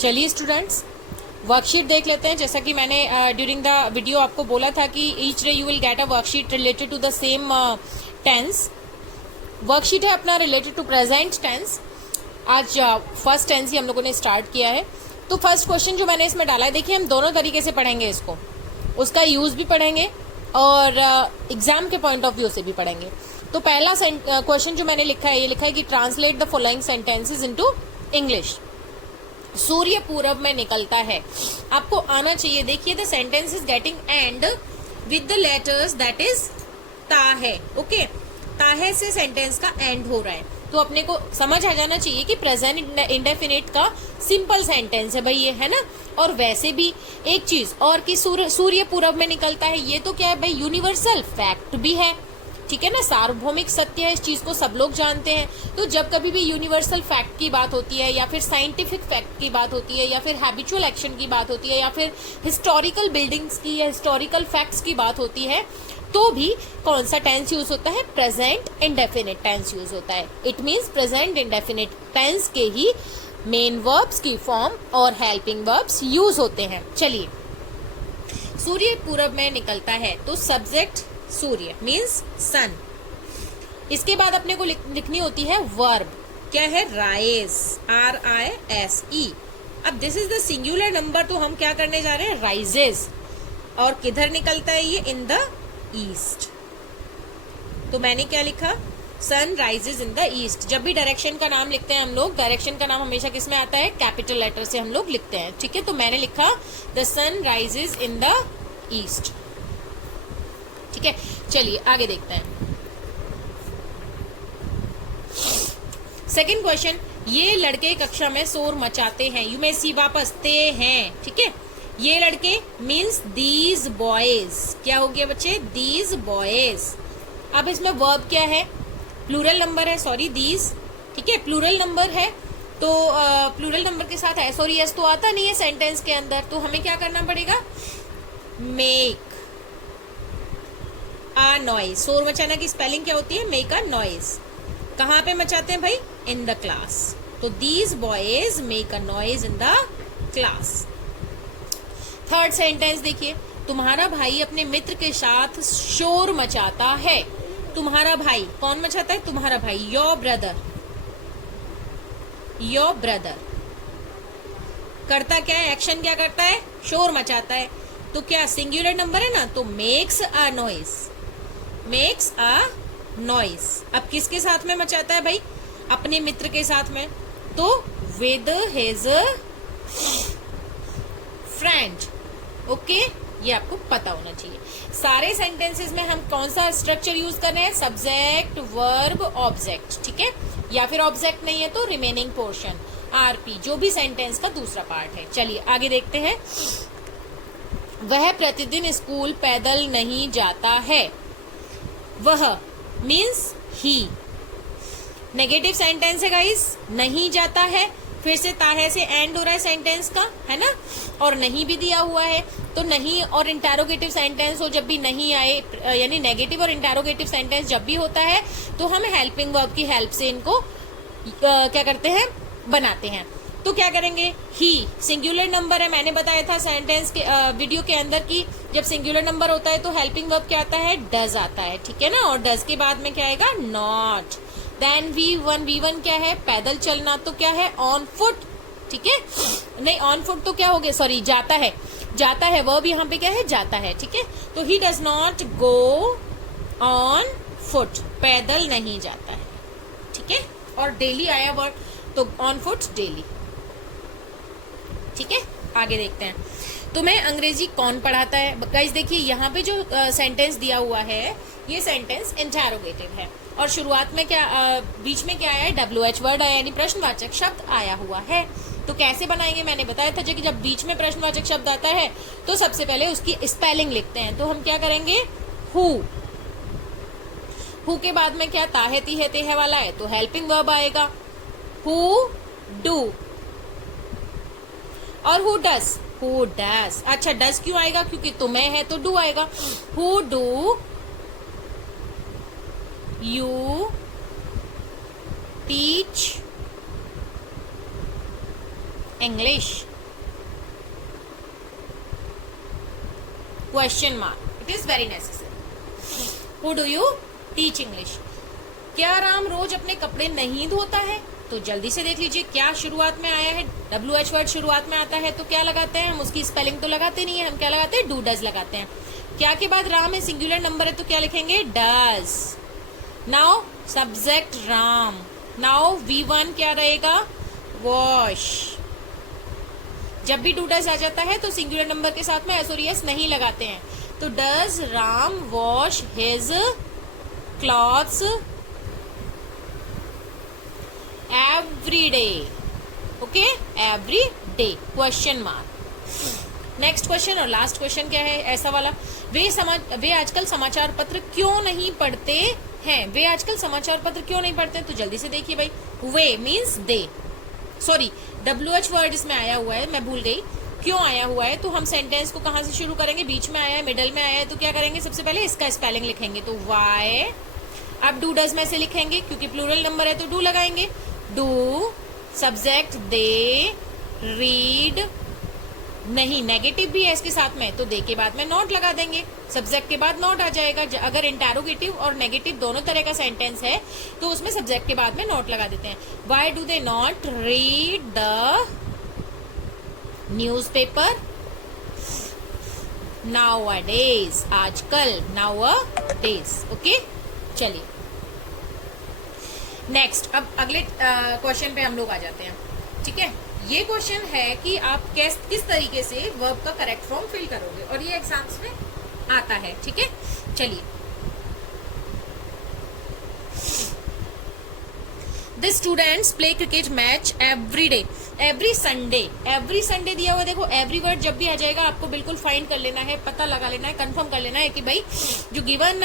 चलिए students, worksheet देख लेते हैं। जैसा कि मैंने ड्यूरिंग द वीडियो आपको बोला था कि each day you will get a worksheet related to the same tense. Worksheet है अपना रिलेटेड टू प्रेजेंट टेंस। आज फर्स्ट टेंस ही हम लोगों ने स्टार्ट किया है। तो फर्स्ट क्वेश्चन जो मैंने इसमें डाला है, देखिए हम दोनों तरीके से पढ़ेंगे इसको, उसका यूज भी पढ़ेंगे और एग्जाम के पॉइंट ऑफ व्यू से भी पढ़ेंगे। तो पहला क्वेश्चन जो मैंने लिखा है, ये लिखा है कि translate the following sentences into English. सूर्य पूरब में निकलता है, आपको आना चाहिए। देखिए the sentence is getting end with the letters that is ताहे। ओके, ताहे से सेंटेंस का एंड हो रहा है, तो अपने को समझ आ जाना चाहिए कि प्रेजेंट इंडेफिनिट का सिंपल सेंटेंस है भाई ये, है ना। और वैसे भी एक चीज और कि सूर्य पूरब में निकलता है, ये तो क्या है भाई, यूनिवर्सल फैक्ट भी है, ठीक है ना, सार्वभौमिक सत्य है, इस चीज को सब लोग जानते हैं। तो जब कभी भी यूनिवर्सल फैक्ट की बात होती है, या फिर साइंटिफिक फैक्ट की बात होती है, या फिर हैबिचुअल एक्शन की बात होती है, या फिर हिस्टोरिकल बिल्डिंग्स की या हिस्टोरिकल फैक्ट्स की बात होती है, तो भी कौन सा टेंस यूज होता है, प्रेजेंट इंडेफिनिट टेंस यूज होता है। It means present indefinite tense के ही मेन वर्ब्स की फॉर्म और हेल्पिंग वर्ब्स यूज होते हैं। चलिए, सूर्य पूरब में निकलता है, तो सब्जेक्ट सूर्य मीन्स सन। इसके बाद अपने को लिखनी होती है वर्ब, क्या है, राइज, RISE। अब this is the singular number, तो हम क्या करने जा रहे हैं, राइजेस। और किधर निकलता है ये, इन द ईस्ट। तो मैंने क्या लिखा, sun rises in the east. जब भी डायरेक्शन का नाम लिखते हैं हम लोग, डायरेक्शन का नाम हमेशा किस में आता है, कैपिटल लेटर से हम लोग लिखते हैं, ठीक है। तो मैंने लिखा the sun rises in the east, ठीक है। चलिए आगे देखते हैं। सेकेंड क्वेश्चन, ये लड़के कक्षा में शोर मचाते हैं, यू मे सी वापस ते हैं, ठीक है। ये लड़के मीन्स दीज बॉयज, क्या हो गया बच्चे, दीज बॉयज। अब इसमें वर्ब क्या है, प्लूरल नंबर है, सॉरी दीज, ठीक है, प्लूरल नंबर है। तो प्लूरल नंबर के साथ एस और एस तो आता नहीं है सेंटेंस के अंदर, तो हमें क्या करना पड़ेगा, मेक आ नॉइज। शोर मचाना की स्पेलिंग क्या होती है, मेक अ नॉइज। कहाँ पे मचाते हैं भाई, इन द क्लास। तो these boys make a noise in the class. Third sentence देखिए, तुम्हारा भाई अपने मित्र के साथ शोर मचाता है। तुम्हारा भाई कौन मचाता है, तुम्हारा भाई, योर ब्रदर। योर ब्रदर करता क्या है, एक्शन क्या करता है, शोर मचाता है। तो क्या सिंगुलर नंबर है ना, तो makes a noise, makes a noise. अब किसके साथ में मचाता है भाई, अपने मित्र के साथ में, तो विद हिज फ्रेंड। ओके, ये आपको पता होना चाहिए। सारे सेंटेंसेस में हम कौन सा स्ट्रक्चर यूज कर रहे हैं, सब्जेक्ट वर्ब ऑब्जेक्ट, ठीक है। या फिर ऑब्जेक्ट नहीं है तो रिमेनिंग पोर्शन, RP, जो भी सेंटेंस का दूसरा पार्ट है। चलिए आगे देखते हैं। वह प्रतिदिन स्कूल पैदल नहीं जाता है। वह मीन्स ही, नेगेटिव सेंटेंस है गाइस, नहीं जाता है, फिर से ताहे से एंड हो रहा है सेंटेंस का, है ना, और नहीं भी दिया हुआ है। तो नहीं और इंटेरोगेटिव सेंटेंस हो, जब भी नहीं आए, यानी नेगेटिव और इंटेरोगेटिव सेंटेंस जब भी होता है, तो हम हेल्पिंग वर्ब की हेल्प से इनको क्या करते हैं, बनाते हैं। तो क्या करेंगे, ही सिंगुलर नंबर है, मैंने बताया था सेंटेंस के वीडियो के अंदर कि जब सिंगुलर नंबर होता है तो हेल्पिंग वर्ब क्या आता है, डज आता है, ठीक है ना। और डज के बाद में क्या आएगा, नॉट। देन V1 क्या है, पैदल चलना, तो क्या है, ऑन फुट, ठीक है। नहीं, ऑन फुट तो क्या हो गया, सॉरी, जाता है, जाता है, वर्ब यहाँ पे क्या है, जाता है, ठीक है। तो he does not go on foot, पैदल नहीं जाता है, ठीक है। और डेली आया वर्ड, तो ऑन फुट डेली, ठीक है। आगे देखते हैं, तुम्हें अंग्रेजी कौन पढ़ाता है। गाइस देखिए यहाँ पे जो सेंटेंस दिया हुआ है, ये सेंटेंस इंटेरोगेटिव है, और शुरुआत में क्या, बीच में क्या आया है, WH वर्ड आया, यानी प्रश्नवाचक शब्द आया हुआ है। तो कैसे बनाएंगे, मैंने बताया था कि जब बीच में प्रश्नवाचक शब्द आता है तो सबसे पहले उसकी स्पेलिंग लिखते हैं। तो हम क्या करेंगे, हु, हु के बाद में क्या, ताहे तीहे तेहे वाला है, तो हेल्पिंग वर्ब आएगा, हु डू। और हु डज, हु डज, अच्छा डज क्यों आएगा, क्योंकि तुम्हें है तो डू आएगा। Who do you teach English? Question mark. It is very necessary. Who do you teach English? क्या राम रोज अपने कपड़े नहीं धोता है? तो जल्दी से देख लीजिए क्या शुरुआत में आया है। WH वर्ड शुरुआत में आता है तो क्या लगाते हैं हम? उसकी स्पेलिंग तो लगाते नहीं है, हम क्या लगाते हैं? डू डज लगाते हैं। क्या के बाद राम है, सिंगुलर नंबर है तो क्या लिखेंगे? Does. Now subject Ram. Now V1 क्या रहेगा? वॉश। जब भी डू डज आ जाता है तो सिंगुलर नंबर के साथ में एस और एस नहीं लगाते हैं। तो does Ram wash his clothes every day? Okay, every day question mark. Next question और लास्ट क्वेश्चन क्या है ऐसा वाला, वे आजकल समाचार पत्र क्यों नहीं पढ़ते हैं? वे आजकल समाचार पत्र क्यों नहीं पढ़ते हैं? तो जल्दी से देखिए भाई, वे means they, sorry WH word इसमें आया हुआ है, मैं भूल गई क्यों आया हुआ है। तो हम सेंटेंस को कहां से शुरू करेंगे? बीच में आया है, मिडल में आया है, तो क्या करेंगे? सबसे पहले इसका स्पेलिंग लिखेंगे, तो वाई। अब डू डज में से लिखेंगे क्योंकि प्लूरल नंबर है तो डू लगाएंगे। डू, सब्जेक्ट दे, रीड, नहीं नेगेटिव भी है इसके साथ में तो दे के बाद में नॉट लगा देंगे, सब्जेक्ट के बाद नॉट आ जाएगा। अगर इंटेरोगेटिव और नेगेटिव दोनों तरह का सेंटेंस है तो उसमें सब्जेक्ट के बाद में नॉट लगा देते हैं। Why do they not read the newspaper nowadays? आजकल, नाउअडेज। ओके, चलिए नेक्स्ट। अब अगले क्वेश्चन पे हम लोग आ जाते हैं। ठीक है, ये क्वेश्चन है कि आप किस तरीके से वर्ब का करेक्ट फॉर्म फिल करोगे और ये एग्जाम्स में आता है। ठीक है, चलिए। The students play cricket match every day, every Sunday दिया हुआ। देखो एवरी वर्ड जब भी आ जाएगा आपको बिल्कुल फाइंड कर लेना है, पता लगा लेना है, कंफर्म कर लेना है कि भाई जो गिवन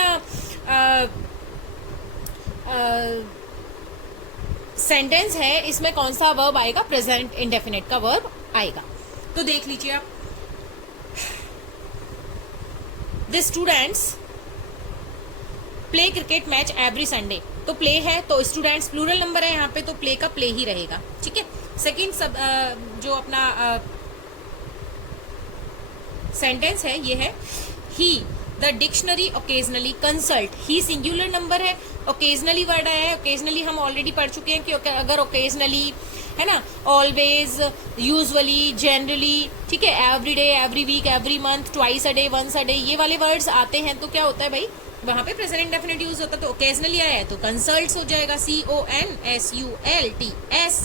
सेंटेंस है इसमें कौन सा वर्ब आएगा? प्रेजेंट इंडेफिनिट का वर्ब आएगा। तो देख लीजिए आप, the students play cricket match every Sunday, तो प्ले है तो स्टूडेंट्स प्लूरल नंबर है यहाँ पे तो प्ले का प्ले ही रहेगा। ठीक है, सेकेंड जो अपना सेंटेंस है ये है he the dictionary occasionally consult. He singular number है, ओकेजनली वर्ड आया है। ओकेजनली हम ऑलरेडी पढ़ चुके हैं कि अगर ओकेजनली है ना, ऑलवेज, यूजुअली, जनरली, ठीक है, every day, every week, every month, twice a day, once a day, ये वाले वर्ड्स आते हैं तो क्या होता है भाई, वहां पे प्रेजेंट इंडेफिनिट यूज होता है। तो ओकेजनली आया है तो कंसल्ट्स हो जाएगा, CONSULTS,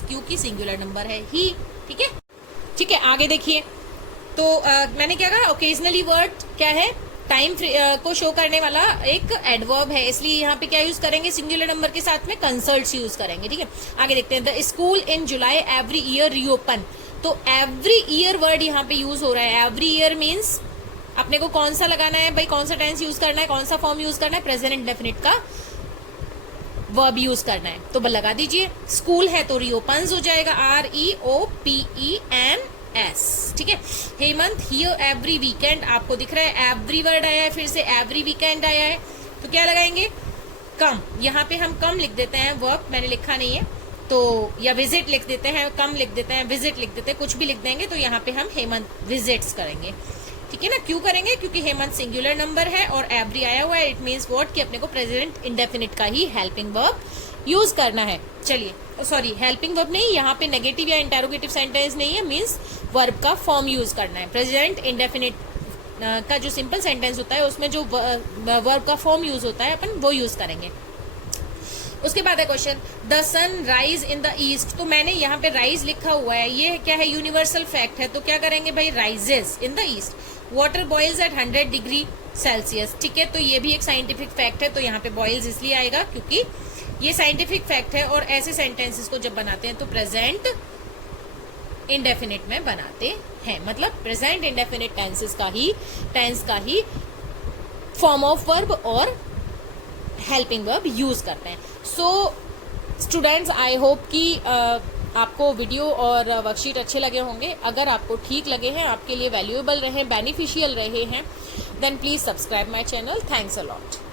क्योंकि सिंगुलर नंबर है ही। ठीक है, ठीक है, आगे देखिए। तो मैंने क्या कहा, ओकेजनली वर्ड क्या है? टाइम को शो करने वाला एक एडवर्ब है, इसलिए यहाँ पे क्या यूज करेंगे? सिंगुलर नंबर के साथ में कंसल्ट्स यूज करेंगे। ठीक है, आगे देखते हैं। The school in July every year reopen, तो एवरी ईयर वर्ड यहाँ पे यूज हो रहा है। एवरी ईयर मीन्स अपने को कौन सा लगाना है भाई, कौन सा टेंस यूज करना है, कौन सा फॉर्म यूज करना है? प्रेजेंट इंडेफिनिट का वर्ब यूज करना है, तो लगा दीजिए। स्कूल है तो रीओपन्स हो जाएगा, REOPENS। ठीक है, हेमंत हियर एवरी वीकेंड, आपको दिख रहा है एवरी वर्ड आया है, फिर से एवरी वीकेंड आया है तो क्या लगाएंगे? कम। यहाँ पे हम कम लिख देते हैं, वर्ब मैंने लिखा नहीं है तो, या विजिट लिख देते हैं, कम लिख देते हैं, विजिट लिख देते हैं, कुछ भी लिख देंगे तो यहाँ पे हम हेमंत विजिट्स करेंगे। ठीक है ना, क्यों करेंगे? क्योंकि हेमंत सिंगुलर नंबर है और एवरी आया हुआ है। इट मीन्स व्हाट कि अपने को प्रेजेंट इंडेफिनिट का ही हेल्पिंग वर्ब यूज करना है। चलिए, सॉरी हेल्पिंग वर्ब नहीं, यहाँ पे नेगेटिव या इंटेरोगेटिव सेंटेंस नहीं है, मीन्स वर्ब का फॉर्म यूज करना है। प्रेजेंट इंडेफिनिट का जो सिंपल सेंटेंस होता है उसमें जो वर्ब का फॉर्म यूज होता है अपन वो यूज करेंगे। उसके बाद है question, the sun rise in the east, तो मैंने यहाँ पे राइज लिखा हुआ है, ये क्या है? यूनिवर्सल फैक्ट है, तो क्या करेंगे भाई? Rises in the east. Water boils at 100 degree Celsius, ठीक है, तो ये भी एक साइंटिफिक फैक्ट है, तो यहाँ पे बॉइल्स इसलिए आएगा क्योंकि ये साइंटिफिक फैक्ट है। और ऐसे सेंटेंसेस को जब बनाते हैं तो प्रेजेंट इंडेफिनिट में बनाते हैं, मतलब प्रेजेंट इंडेफिनिट टेंस का ही फॉर्म ऑफ वर्ब और हेल्पिंग वर्ब यूज करते हैं। सो स्टूडेंट्स, आई होप कि आपको वीडियो और वर्कशीट अच्छे लगे होंगे। अगर आपको ठीक लगे हैं, आपके लिए वैल्यूएबल रहे, बेनिफिशियल रहे हैं, then please subscribe my channel. Thanks a lot.